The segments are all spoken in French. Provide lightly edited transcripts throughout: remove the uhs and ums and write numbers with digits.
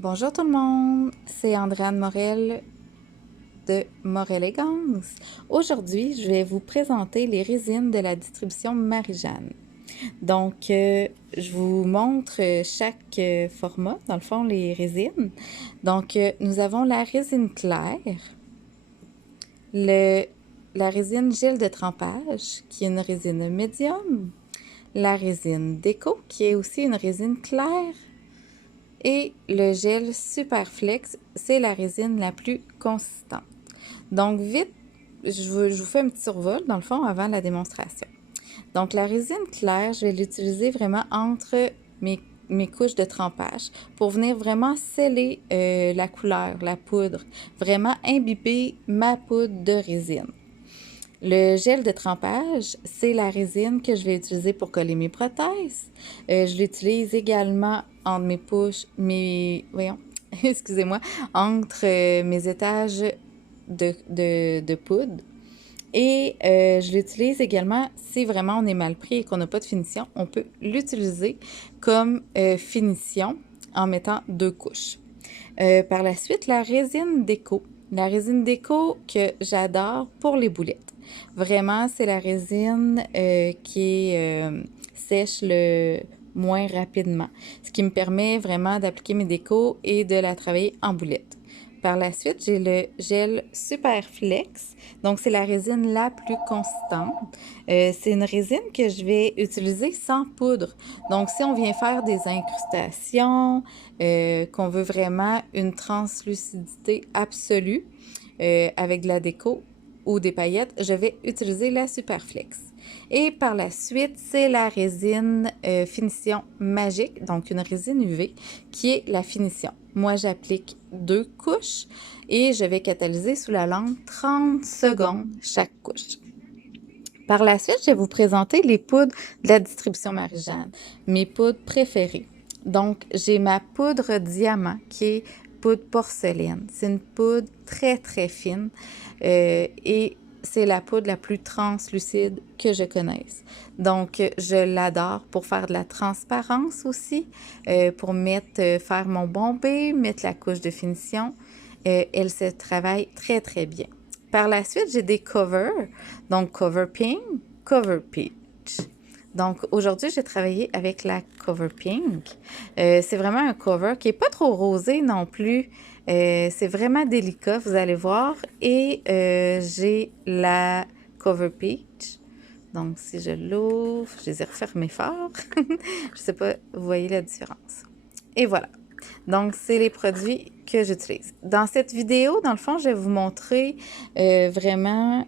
Bonjour tout le monde, c'est Andréane Morel de Morelégance. Aujourd'hui, je vais vous présenter les résines de la distribution Marie-Jeanne. Donc, je vous montre chaque format, dans le fond, les résines. Donc, nous avons la résine claire, la résine gel de trempage, qui est une résine médium, la résine déco, qui est aussi une résine claire, et le gel Superflex, c'est la résine la plus consistante. Donc, vite, je vous fais un petit survol, dans le fond, avant la démonstration. Donc, la résine claire, je vais l'utiliser vraiment entre mes couches de trempage pour venir vraiment sceller la couleur, la poudre, vraiment imbiber ma poudre de résine. Le gel de trempage, c'est la résine que je vais utiliser pour coller mes prothèses. Je l'utilise également entre voyons, excusez-moi, entre mes étages de poudre. Et je l'utilise également si vraiment on est mal pris et qu'on n'a pas de finition, on peut l'utiliser comme finition en mettant 2 couches. Par la suite, la résine déco. La résine déco que j'adore pour les boulettes. Vraiment, c'est la résine qui sèche le moins rapidement, ce qui me permet vraiment d'appliquer mes décos et de la travailler en boulette. Par la suite, j'ai le gel Superflex. Donc, c'est la résine la plus consistante. C'est une résine que je vais utiliser sans poudre. Donc, si on vient faire des incrustations, qu'on veut vraiment une translucidité absolue avec de la déco ou des paillettes, je vais utiliser la Superflex. Et par la suite, c'est la résine finition magique, donc une résine UV, qui est la finition. Moi, j'applique 2 couches et je vais catalyser sous la lampe 30 secondes chaque couche. Par la suite, je vais vous présenter les poudres de la distribution Marie-Jeanne, mes poudres préférées. Donc, j'ai ma poudre diamant qui est poudre porcelaine. C'est une poudre très, très fine et c'est la poudre la plus translucide que je connaisse. Donc, je l'adore pour faire de la transparence aussi, pour faire mon bombé, mettre la couche de finition. Elle se travaille très, très bien. Par la suite, j'ai des covers, donc Cover Pink, Cover Peach. Donc aujourd'hui, j'ai travaillé avec la Cover Pink. C'est vraiment un cover qui n'est pas trop rosé non plus. C'est vraiment délicat, vous allez voir. Et j'ai la Cover Peach. Donc si je l'ouvre, je les ai refermés fort. Je ne sais pas, vous voyez la différence. Et voilà. Donc, c'est les produits que j'utilise. Dans cette vidéo, dans le fond, je vais vous montrer vraiment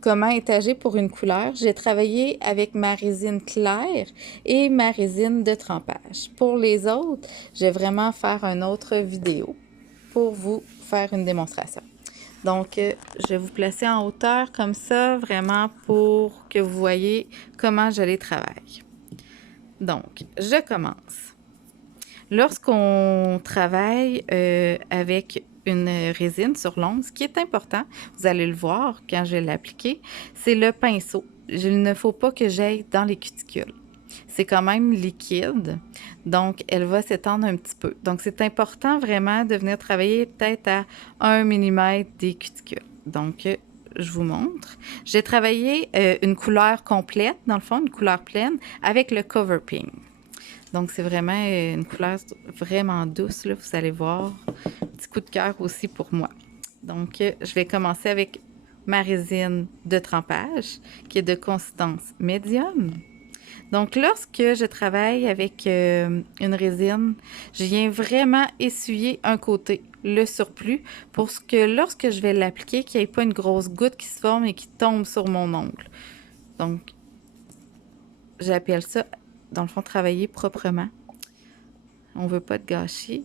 comment étager pour une couleur. J'ai travaillé avec ma résine claire et ma résine de trempage. Pour les autres, je vais vraiment faire une autre vidéo pour vous faire une démonstration. Donc, je vais vous placer en hauteur comme ça, vraiment pour que vous voyez comment je les travaille. Donc, je commence. Lorsqu'on travaille avec une résine sur l'ongle, ce qui est important, vous allez le voir quand je vais l'appliquer, c'est le pinceau. Il ne faut pas que j'aille dans les cuticules. C'est quand même liquide, donc elle va s'étendre un petit peu. Donc, c'est important vraiment de venir travailler peut-être à 1 mm des cuticules. Donc, je vous montre. J'ai travaillé une couleur complète, dans le fond, une couleur pleine, avec le Cover Pink. Donc, c'est vraiment une couleur vraiment douce, là, vous allez voir. Petit coup de cœur aussi pour moi. Donc, je vais commencer avec ma résine de trempage, qui est de consistance médium. Donc, lorsque je travaille avec une résine, je viens vraiment essuyer un côté, le surplus, pour que lorsque je vais l'appliquer, qu'il n'y ait pas une grosse goutte qui se forme et qui tombe sur mon ongle. Donc, j'appelle ça, dans le fond, travailler proprement. On ne veut pas de gâchis.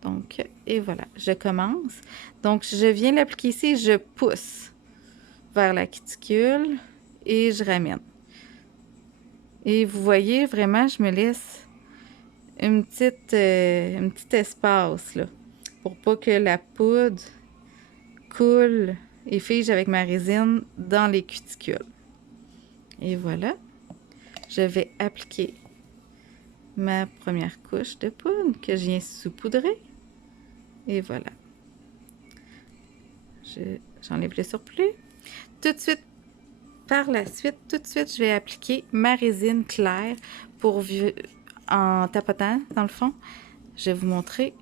Donc, et voilà, je commence. Donc, je viens l'appliquer ici, je pousse vers la cuticule et je ramène. Et vous voyez, vraiment, je me laisse un petit espace, là, pour pas que la poudre coule et fige avec ma résine dans les cuticules. Et voilà, je vais appliquer ma première couche de poudre que je viens saupoudrer. Et voilà. J'enlève le surplus. Tout de suite, par la suite, je vais appliquer ma résine claire en tapotant, dans le fond. Je vais vous montrer.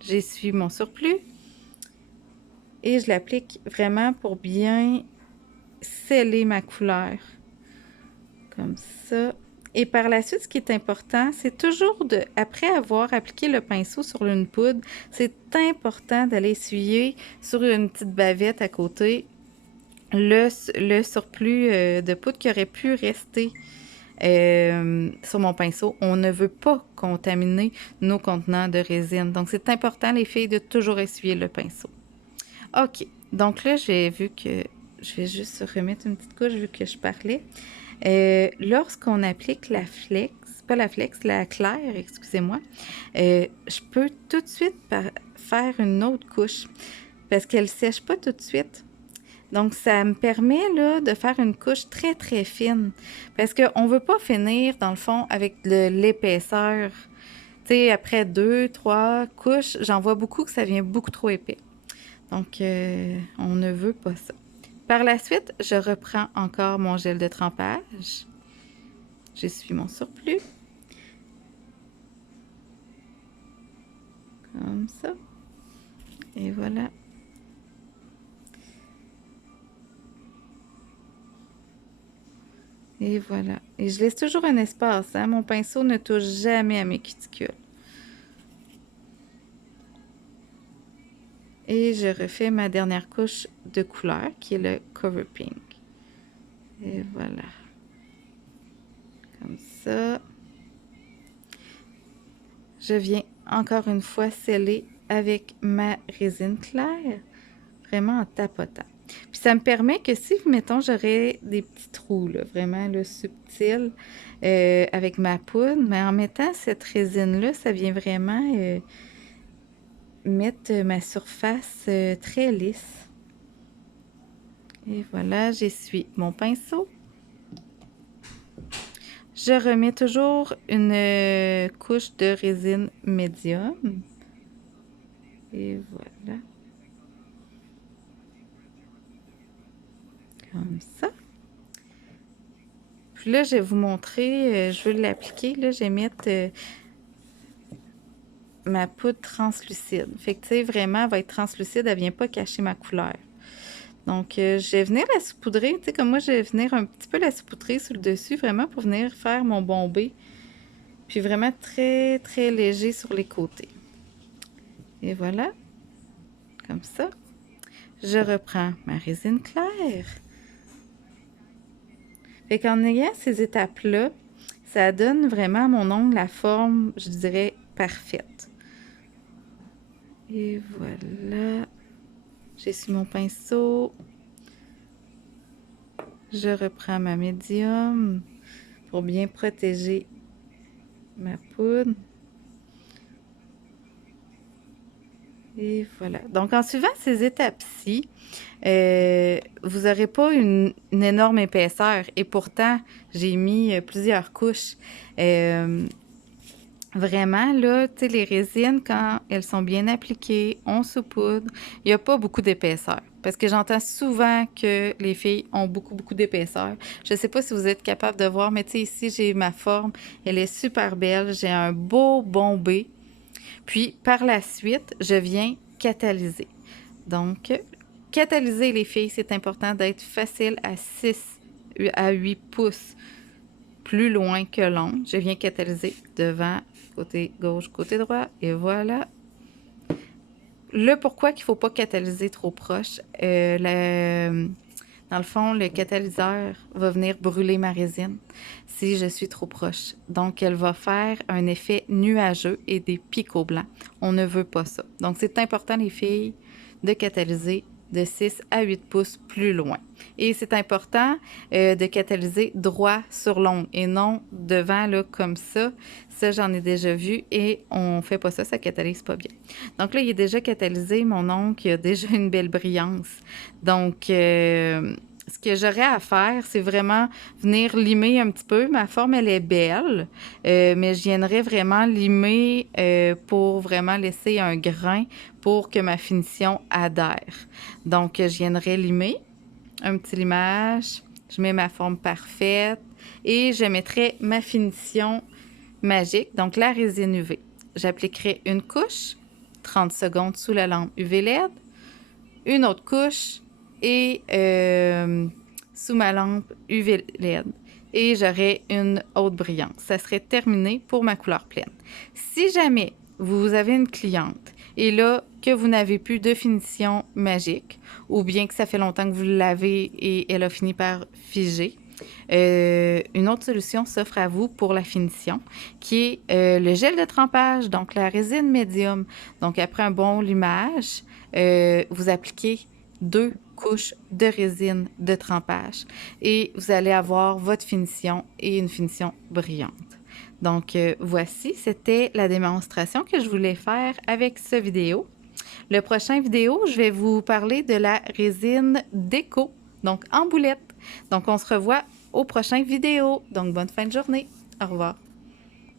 J'essuie mon surplus et je l'applique vraiment pour bien sceller ma couleur. Comme ça. Et par la suite, ce qui est important, c'est toujours après avoir appliqué le pinceau sur une poudre, c'est important d'aller essuyer sur une petite bavette à côté le surplus de poudre qui aurait pu rester sur mon pinceau. On ne veut pas contaminer nos contenants de résine. Donc, c'est important, les filles, de toujours essuyer le pinceau. OK. Donc là, j'ai vu que je vais juste remettre une petite couche vu que je parlais. Lorsqu'on applique la flex, pas la flex, la claire, excusez-moi, je peux tout de suite faire une autre couche parce qu'elle ne sèche pas tout de suite. Donc, ça me permet là, de faire une couche très, très fine parce qu'on ne veut pas finir, dans le fond, avec de l'épaisseur. Tu sais, après 2, 3 couches, j'en vois beaucoup que ça vient beaucoup trop épais. Donc, on ne veut pas ça. Par la suite, je reprends encore mon gel de trempage. J'essuie mon surplus. Comme ça. Et voilà. Et voilà. Et je laisse toujours un espace, hein? Mon pinceau ne touche jamais à mes cuticules. Et je refais ma dernière couche de couleur, qui est le Cover Pink. Et voilà. Comme ça. Je viens encore une fois sceller avec ma résine claire, vraiment en tapotant. Puis ça me permet que si, mettons, j'aurais des petits trous, là, vraiment là, subtils, avec ma poudre, mais en mettant cette résine-là, ça vient vraiment mettre ma surface très lisse. Et voilà, j'essuie mon pinceau. Je remets toujours une couche de résine médium. Et voilà. Comme ça. Puis là, je vais vous montrer, je veux l'appliquer. Là, je vais mettre ma poudre translucide. Fait que, tu sais, vraiment, elle va être translucide, elle vient pas cacher ma couleur. Donc, je vais venir la saupoudrer, tu sais, comme moi, je vais venir un petit peu la saupoudrer sur le dessus, vraiment pour venir faire mon bombé. Puis vraiment très, très léger sur les côtés. Et voilà, comme ça. Je reprends ma résine claire. Fait qu'en ayant ces étapes-là, ça donne vraiment à mon ongle la forme, je dirais, parfaite. Et voilà. J'essuie mon pinceau. Je reprends ma médium pour bien protéger ma poudre. Et voilà. Donc, en suivant ces étapes-ci, vous n'aurez pas une énorme épaisseur. Et pourtant, j'ai mis plusieurs couches. Vraiment, là, tu sais, les résines, quand elles sont bien appliquées, on saupoudre, il n'y a pas beaucoup d'épaisseur. Parce que j'entends souvent que les filles ont beaucoup, beaucoup d'épaisseur. Je ne sais pas si vous êtes capable de voir, mais tu sais, ici, j'ai ma forme. Elle est super belle. J'ai un beau bombé. Puis, par la suite, je viens catalyser. Donc, catalyser, les filles, c'est important d'être facile à 6 à 8 pouces plus loin que l'ongle. Je viens catalyser devant, côté gauche, côté droit, et voilà. Le pourquoi qu'il ne faut pas catalyser trop proche, dans le fond, le catalyseur va venir brûler ma résine si je suis trop proche. Donc, elle va faire un effet nuageux et des picots blancs. On ne veut pas ça. Donc, c'est important, les filles, de catalyser de 6 à 8 pouces plus loin. Et c'est important de catalyser droit sur l'ongle et non devant, là, comme ça. Ça, j'en ai déjà vu et on fait pas ça, ça catalyse pas bien. Donc là, il est déjà catalysé, mon ongle, il a déjà une belle brillance. Donc, ce que j'aurais à faire, c'est vraiment venir limer un petit peu. Ma forme, elle est belle, mais je viendrai vraiment limer pour vraiment laisser un grain pour que ma finition adhère. Donc, je viendrai limer, un petit limage, je mets ma forme parfaite et je mettrai ma finition magique, donc la résine UV. J'appliquerai une couche, 30 secondes sous la lampe UV LED, une autre couche et sous ma lampe UV LED. Et j'aurai une haute brillance. Ça serait terminé pour ma couleur pleine. Si jamais vous avez une cliente et là que vous n'avez plus de finition magique ou bien que ça fait longtemps que vous l'avez et elle a fini par figer, une autre solution s'offre à vous pour la finition, qui est le gel de trempage, donc la résine médium. Donc, après un bon limage, vous appliquez 2 couches de résine de trempage et vous allez avoir votre finition et une finition brillante. Donc, voici, c'était la démonstration que je voulais faire avec ce vidéo. Le prochain vidéo, je vais vous parler de la résine déco, donc en boulette. Donc, on se revoit au prochain vidéo. Donc, bonne fin de journée. Au revoir.